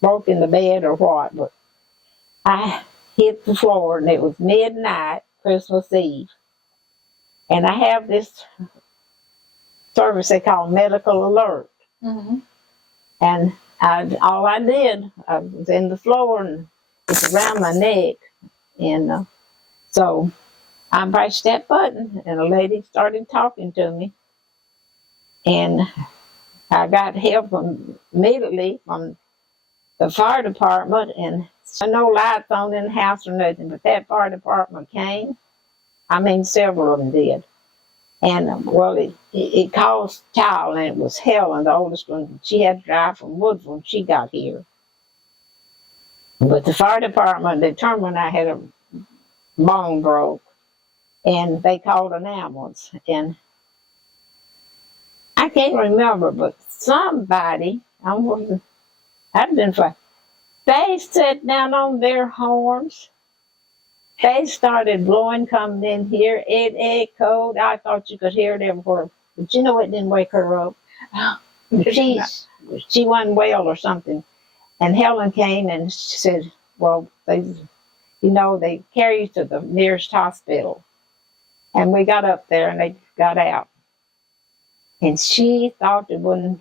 broke in the bed or what, but I hit the floor, and it was midnight, Christmas Eve, and I have this service they call medical alert. Mm-hmm. And all I did, I was in the floor and it's around my neck. And so I pressed that button and a lady started talking to me. And I got help immediately from the fire department, and no lights on in the house or nothing, but that fire department came. I mean, several of them did. And, well, it caused child, and it was Helen, the oldest one. She had to drive from Woods when she got here. But the fire department determined I had a bone broke, and they called an ambulance. And I can't remember, but somebody, I've been fine. They sat down on their horns. They started blowing, coming in here. It echoed. I thought you could hear it everywhere. But you know, it didn't wake her up. She wasn't well or something. And Helen came and she said, well, they carry you to the nearest hospital. And we got up there and they got out. And she thought there wasn't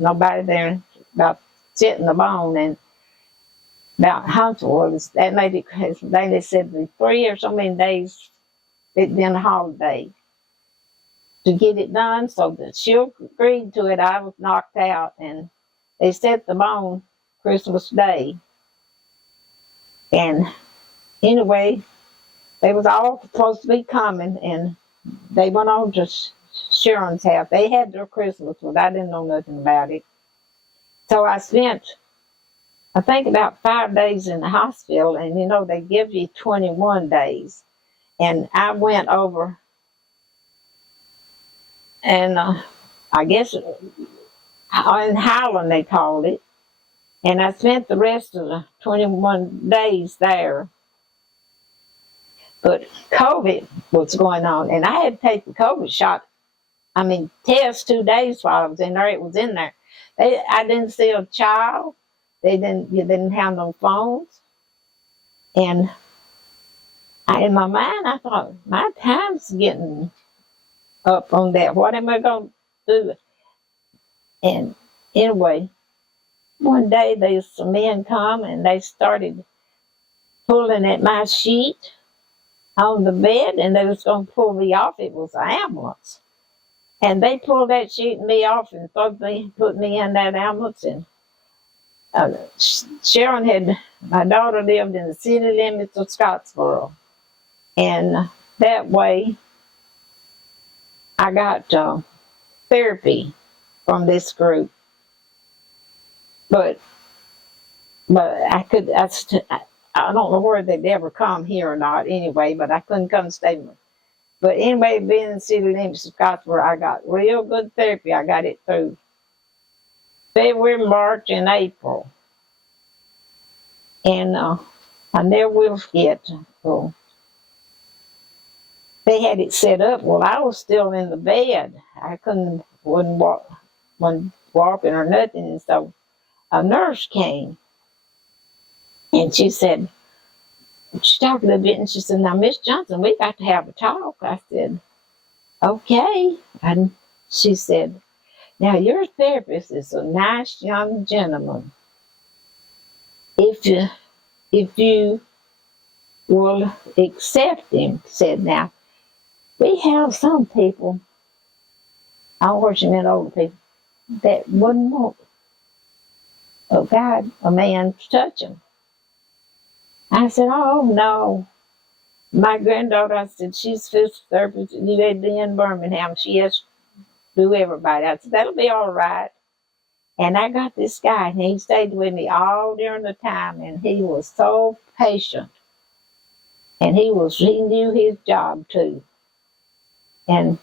nobody there about sitting the bone. And about Huntsville, that lady said the 3 or so many days it'd been a holiday to get it done, so that she agreed to it. I was knocked out, and they set the bone Christmas Day. And anyway, they was all supposed to be coming, and they went on to Sharon's house. They had their Christmas, but I didn't know nothing about it. So I spent, I think, about 5 days in the hospital, and they give you 21 days. And I went over, and I guess in Highland they called it, and I spent the rest of the 21 days there. But COVID was going on, and I had to take the COVID shot, test 2 days while I was in there. It was in there. I didn't see a child. You didn't have no phones. And in my mind, I thought, my time's getting up on that. What am I going to do? And anyway, one day some men come and they started pulling at my sheet on the bed, and they was going to pull me off. It was an ambulance. And they pulled that shooting me off and put me in that ambulance. And Sharon my daughter lived in the city limits of Scottsboro. And that way I got therapy from this group. But I don't know whether they'd ever come here or not anyway, but I couldn't come stay. But anyway, being in the city limits of Scottsboro, I got real good therapy. I got it through February, March, and April. And I never will forget. So they had it set up. Well, I was still in the bed. I wasn't walking or nothing. And so a nurse came. And she said, she talked a little bit, and she said, "Now, Miss Johnson, we got to have a talk." I said, "Okay." And she said, "Now, your therapist is a nice young gentleman. If you will accept him," said, "now, we have some people, I don't know what you meant older people, that wouldn't want a man to touch them." I said, "Oh, no." My granddaughter, I said, she's physical therapist at UAB in Birmingham. She has to do everybody. I said, "That'll be all right." And I got this guy, and he stayed with me all during the time, and he was so patient. And he knew his job too. And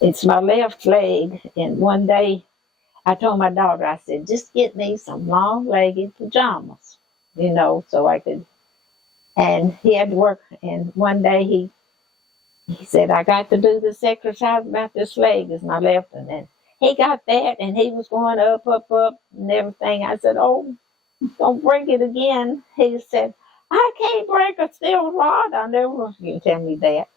it's my left leg, and one day I told my daughter, I said, "Just get me some long-legged pajamas, so I could." And he had to work, and one day he said, "I got to do this exercise about this leg," is my left one. And he got that, and he was going up, up, up, and everything. I said, "Oh, don't break it again." He said, "I can't break a steel rod." I never you can tell me that.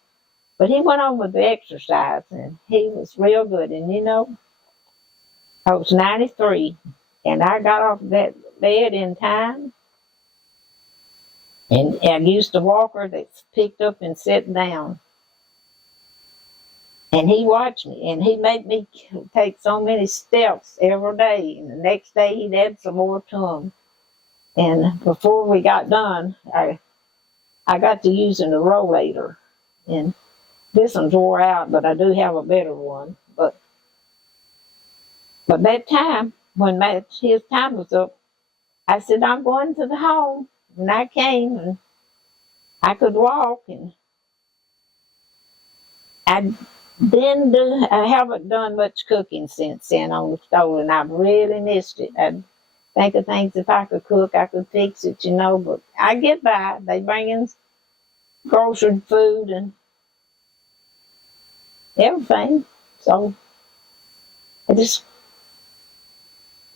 But he went on with the exercise, and he was real good. And I was 93, and I got off that bed in time. And I used a walker that's picked up and set down. And he watched me, and he made me take so many steps every day. And the next day he'd add some more to them. And before we got done, I got to using the rollator. And this one's wore out, but I do have a better one. But that time, when his time was up, I said, "I'm going to the home." And I came, and I could walk, and I haven't done much cooking since then on the stove, and I've really missed it. I think of things, if I could cook, I could fix it, but I get by. They bring in grocery food and everything. So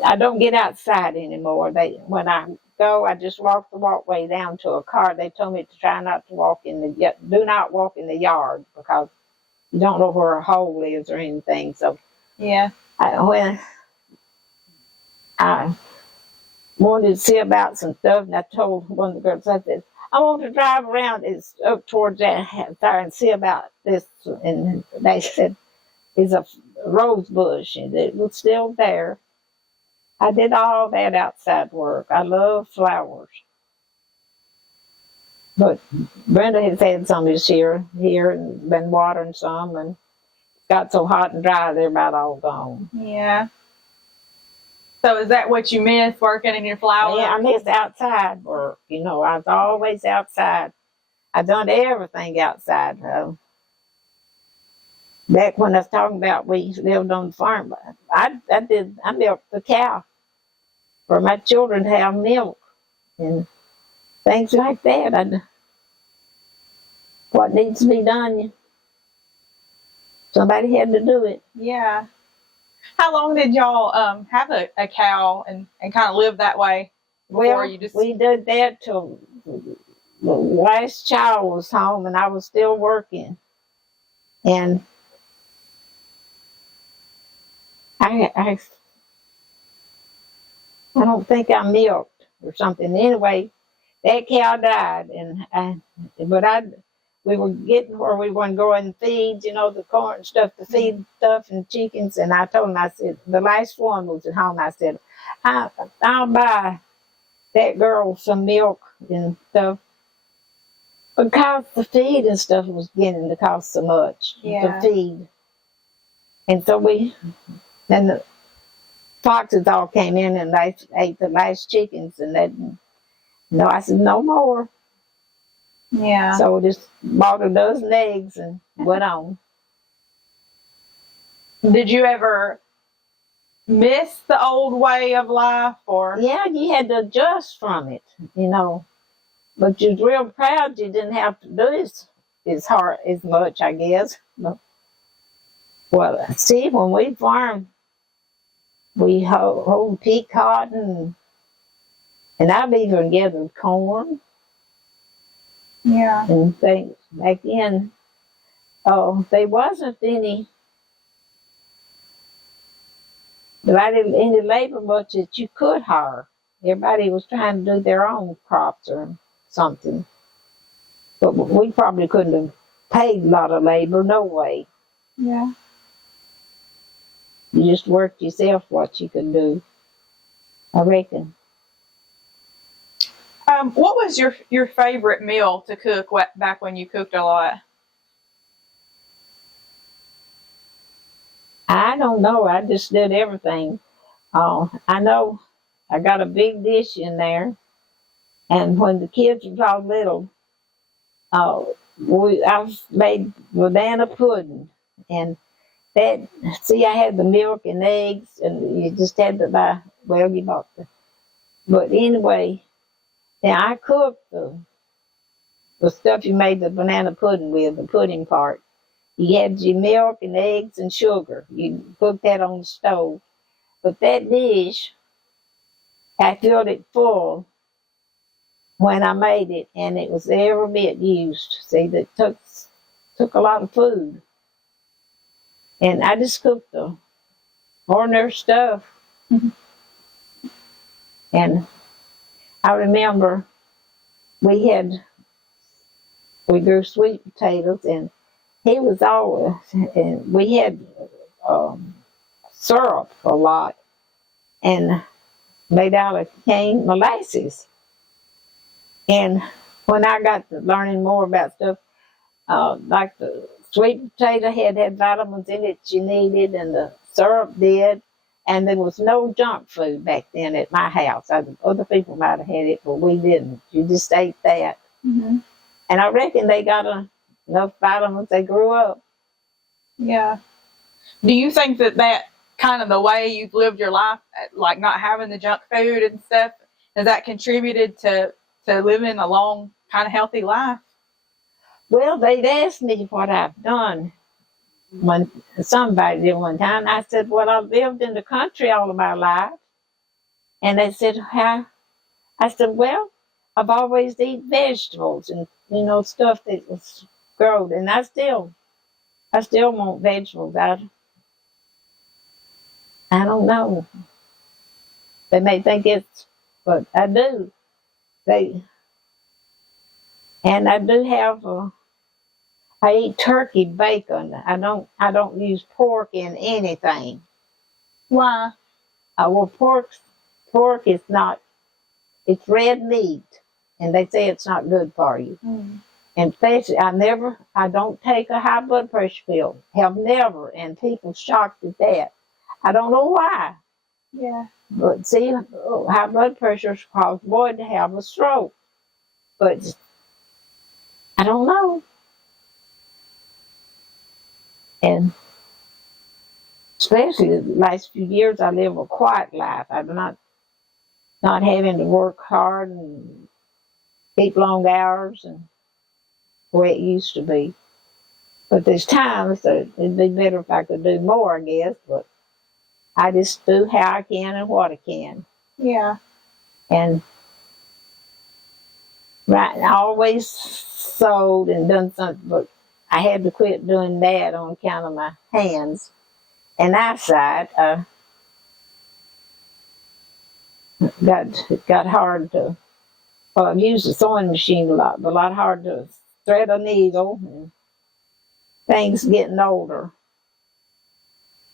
I don't get outside anymore. When I go, I just walk the walkway down to a car. They told me to try not to do not walk in the yard, because you don't know where a hole is or anything. So yeah, when I wanted to see about some stuff, and I told one of the girls, I said, "I want to drive around up towards that there and see about this." And they said, "It's a rose bush," and it was still there. I did all that outside work. I love flowers. But Brenda has had some this year here and been watering some, and it got so hot and dry they're about all gone. Yeah. So is that what you miss, working in your flowers? Yeah, I miss outside work. I was always outside. I done everything outside. Back when I was talking about we lived on the farm, I milked the cow for my children to have milk and things like that. What needs to be done, somebody had to do it. Yeah. How long did y'all have a cow and kind of live that way? We did that till the last child was home, and I was still working. And I don't think I milked or something. Anyway, that cow died, but we were getting where we weren't growing feeds, the corn stuff, the feed stuff and chickens. And I told him, I said, the last one was at home. I said, I'll buy that girl some milk and stuff because the feed and stuff was getting to cost so much to feed. And so then the foxes all came in and they ate the last chickens and I said, no more. Yeah. So we just bought a dozen eggs and went on. Did you ever miss the old way of life, or? Yeah, you had to adjust from it, But you're real proud you didn't have to do as hard as much, I guess. But, well, see, when we farmed, we hold pea cotton, and I've even gathered corn. Yeah. And things back then. There wasn't any labor much that you could hire. Everybody was trying to do their own crops or something. But we probably couldn't have paid a lot of labor, no way. Yeah. You just worked yourself what you could do, I reckon. What was your favorite meal to cook back when you cooked a lot? I don't know. I just did everything. I know I got a big dish in there, and when the kids were all little, I made banana pudding, and I had the milk and eggs, and you just had to buy. Well, you bought but anyway, then I cooked the stuff you made the banana pudding with, the pudding part. You had your milk and eggs and sugar. You cooked that on the stove. But that dish, I filled it full when I made it, and it was every bit used. See, that took a lot of food. And I just cooked the ordinary stuff. And I remember we grew sweet potatoes, and we had syrup a lot, and made out of cane molasses. And when I got to learning more about stuff, like the sweet potato had vitamins in it you needed, and the syrup did, and there was no junk food back then at my house. Other people might have had it, but we didn't. You just ate that. Mm-hmm. And I reckon they got enough vitamins. They grew up. Yeah. Do you think that kind of the way you've lived your life, like not having the junk food and stuff, has that contributed to living a long, kind of healthy life? Well, they'd asked me what I've done. When somebody did one time, I said, well, I've lived in the country all of my life. And they said, how? I said, well, I've always eaten vegetables and, stuff that was grown. And I still want vegetables. I don't know. They may think but I do. And I do have I eat turkey bacon. I don't use pork in anything. Why? Well, pork is not. It's red meat, and they say it's not good for you. Mm. And especially, I don't take a high blood pressure pill. Have never, and people shocked at that. I don't know why. Yeah. But see, high blood pressure causes boy to have a stroke. But I don't know. And especially the last few years, I live a quiet life. I'm not having to work hard and keep long hours and the way it used to be. But there's times that it'd be better if I could do more, I guess. But I just do how I can and what I can. Yeah. And I always sewed and done something, but I had to quit doing that on account of my hands and eyesight. It got hard to use the sewing machine a lot hard to thread a needle. And things getting older.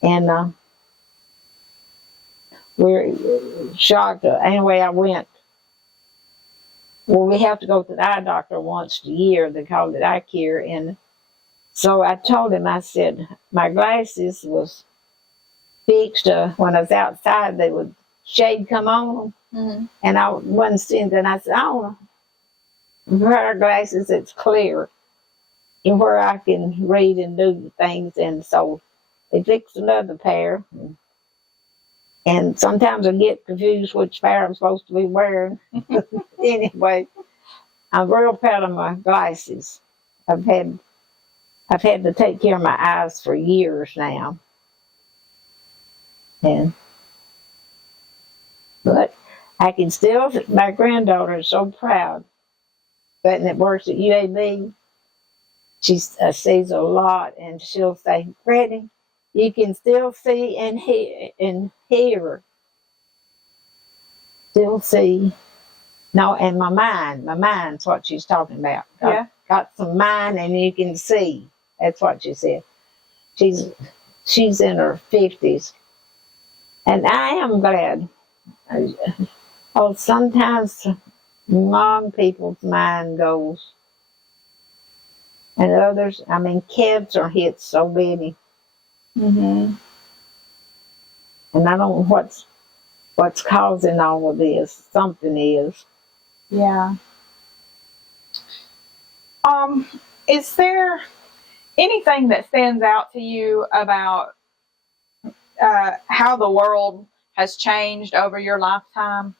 And we're shocked. Anyway, I went. Well, we have to go to the eye doctor once a year. They call it eye care. And so I told him, I said, my glasses was fixed. When I was outside, they would shade come on them. And I wasn't seeing that. I said, I don't wear glasses that's clear and where I can read and do things. And so they fixed another pair. And sometimes I get confused which pair I'm supposed to be wearing. Anyway, I'm real proud of my glasses. I've had to take care of my eyes for years now. But I can still, my granddaughter is so proud that works at UAB. She sees a lot, and she'll say, Freddie, you can still see and hear. Still see. No, and my mind's what she's talking about. Yeah. Got some mind and you can see. That's what she said. She's in her 50s. And I am glad. Oh, sometimes young people's mind goes. And others, I mean, kids are hit so many. And I don't know what's causing all of this. Something is. Yeah. Is there anything that stands out to you about how the world has changed over your lifetime?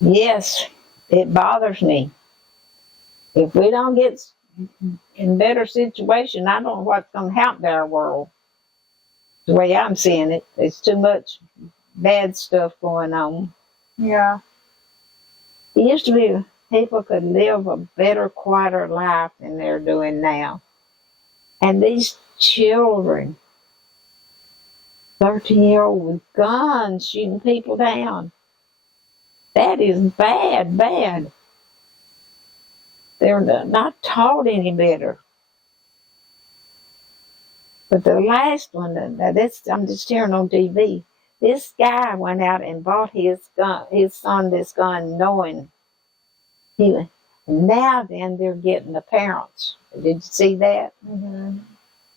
Yes, it bothers me. If we don't get in better situation, I don't know what's going to happen to our world. The way I'm seeing it, there's too much bad stuff going on. Yeah. It used to be people could live a better, quieter life than they're doing now. And these children, 13-year-old with guns shooting people down, that is bad, bad. They're not taught any better. But the last one, I'm just hearing on TV, this guy went out and bought his son this gun knowing now then they're getting the parents. Did you see that?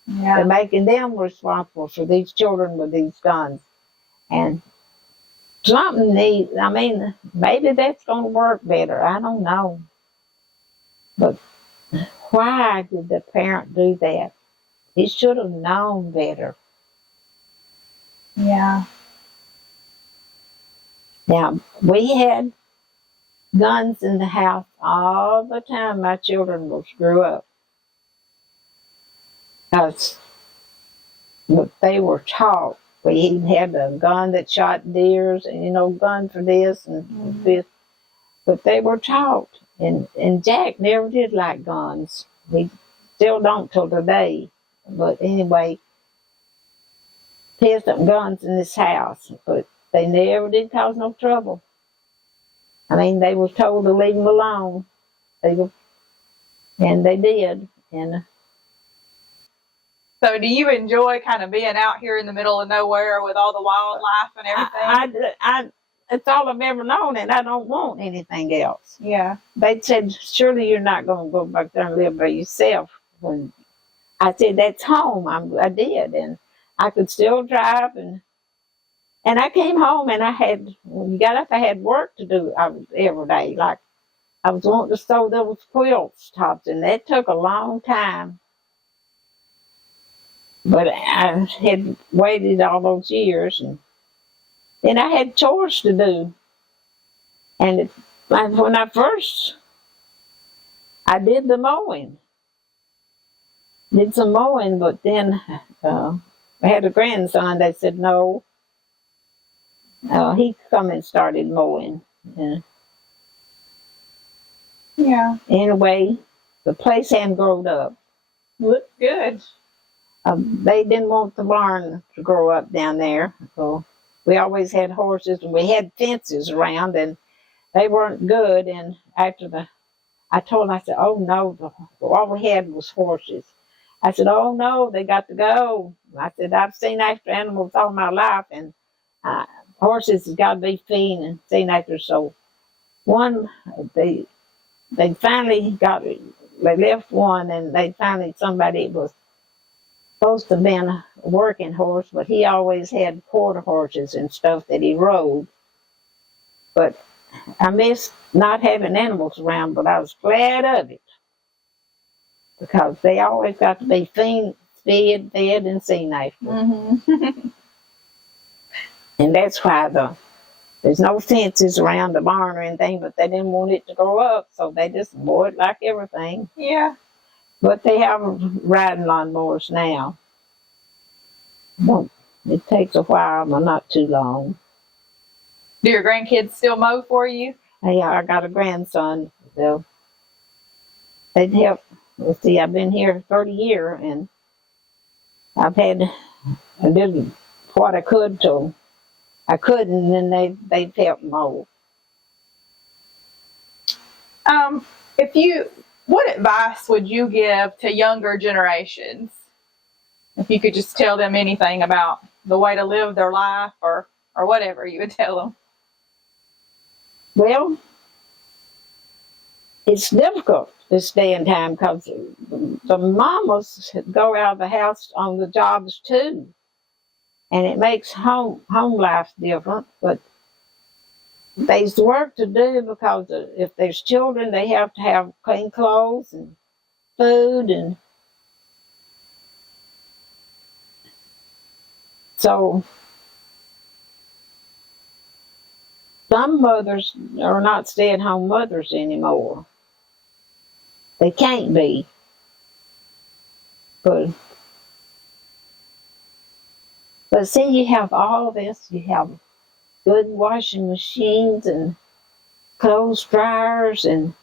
Yeah. They're making them responsible for these children with these guns. And something needs, I mean, maybe that's going to work better. I don't know. But why did the parent do that? He should have known better. Yeah. Now, we had guns in the house all the time my children grew up. But they were taught. We even had a gun that shot deers and, gun for this and this. But they were taught. And Jack never did like guns. He still don't till today. But anyway, he had some guns in this house. But they never did cause no trouble. I mean, they were told to leave them alone. And they did. And so do you enjoy kind of being out here in the middle of nowhere with all the wildlife and everything? It's all I've ever known, and I don't want anything else. Yeah. They said, surely you're not going to go back there and live by yourself. When I said, that's home. I did, and I could still drive. And I came home, and when you got up, I had work to do every day. Like, I was wanting to sew those quilts tops, and that took a long time. But I had waited all those years, and then I had chores to do. And when I did the mowing. Did some mowing, but then I had a grandson that said no. He come and started mowing. Yeah. Anyway, the place hadn't grown up. Looked good. They didn't want the barn to grow up down there. So we always had horses, and we had fences around, and they weren't good. And after I told him, I said, oh no, all we had was horses. I said, oh no, they got to go. I said, I've seen after animals all my life, and uh, horses has got to be seen after. So one, they finally they left one, and they finally, somebody was supposed to have been a working horse, but he always had quarter horses and stuff that he rode. But I missed not having animals around, but I was glad of it because they always got to be fed, and seen after. Mm-hmm. And that's why there's no fences around the barn or anything, but they didn't want it to grow up, so they just mow it like everything. Yeah. But they have riding lawnmowers now. Well, it takes a while, but not too long. Do your grandkids still mow for you? Yeah, I got a grandson. So they'd help. Let's see, I've been here 30 years, and I did what I could till I couldn't, and then they'd help mow. What advice would you give to younger generations? If you could just tell them anything about the way to live their life or whatever you would tell them. Well, it's difficult this day and time because the mamas go out of the house on the jobs too, and it makes home life different. But there's work to do because if there's children, they have to have clean clothes and food, and so some mothers are not stay-at-home mothers anymore. They can't be. But see, you have all this. You have good washing machines and clothes dryers and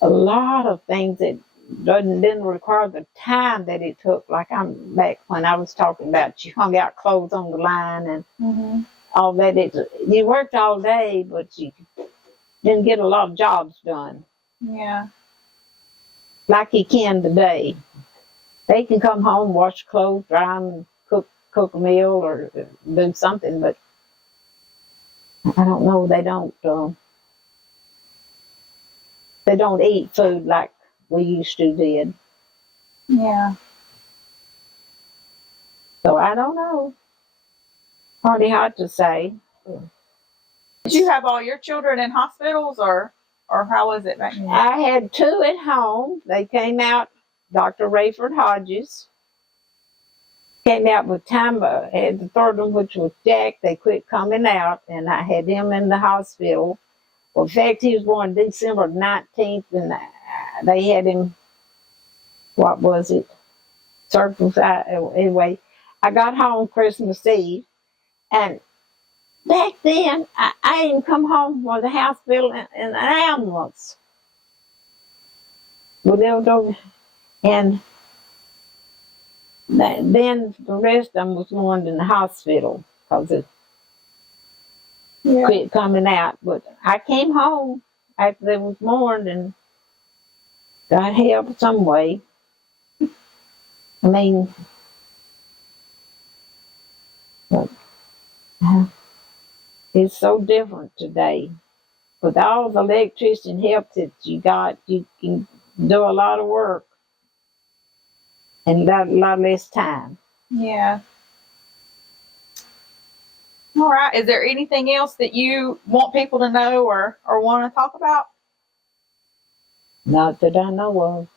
a lot of things that didn't require the time that it took. Like I'm back when I was talking about you hung out clothes on the line and Mm-hmm. all that. You worked all day, but you didn't get a lot of jobs done. Yeah. Like you can today. They can come home, wash clothes, dry them, cook a meal or do something, but I don't know. They don't eat food like we used to did. Yeah. So I don't know. Hardly hard to say. Did you have all your children in hospitals or how was it back then? I had 2 at home. They came out. Dr. Rayford Hodges came out with time. Had the third one, which was Jack. They quit coming out, and I had him in the hospital. Well, in fact, he was born December 19th, and they had him, what was it? Circumcised. Anyway, I got home Christmas Eve, and back then, I didn't come home from the hospital in an ambulance. And then the rest of them was born in the hospital because it quit coming out. But I came home after they was born and got help some way. I mean, but, it's so different today. With all the electricity and help that you got, you can do a lot of work in a lot less time. Yeah. All right. Is there anything else that you want people to know or want to talk about? Not that I know of.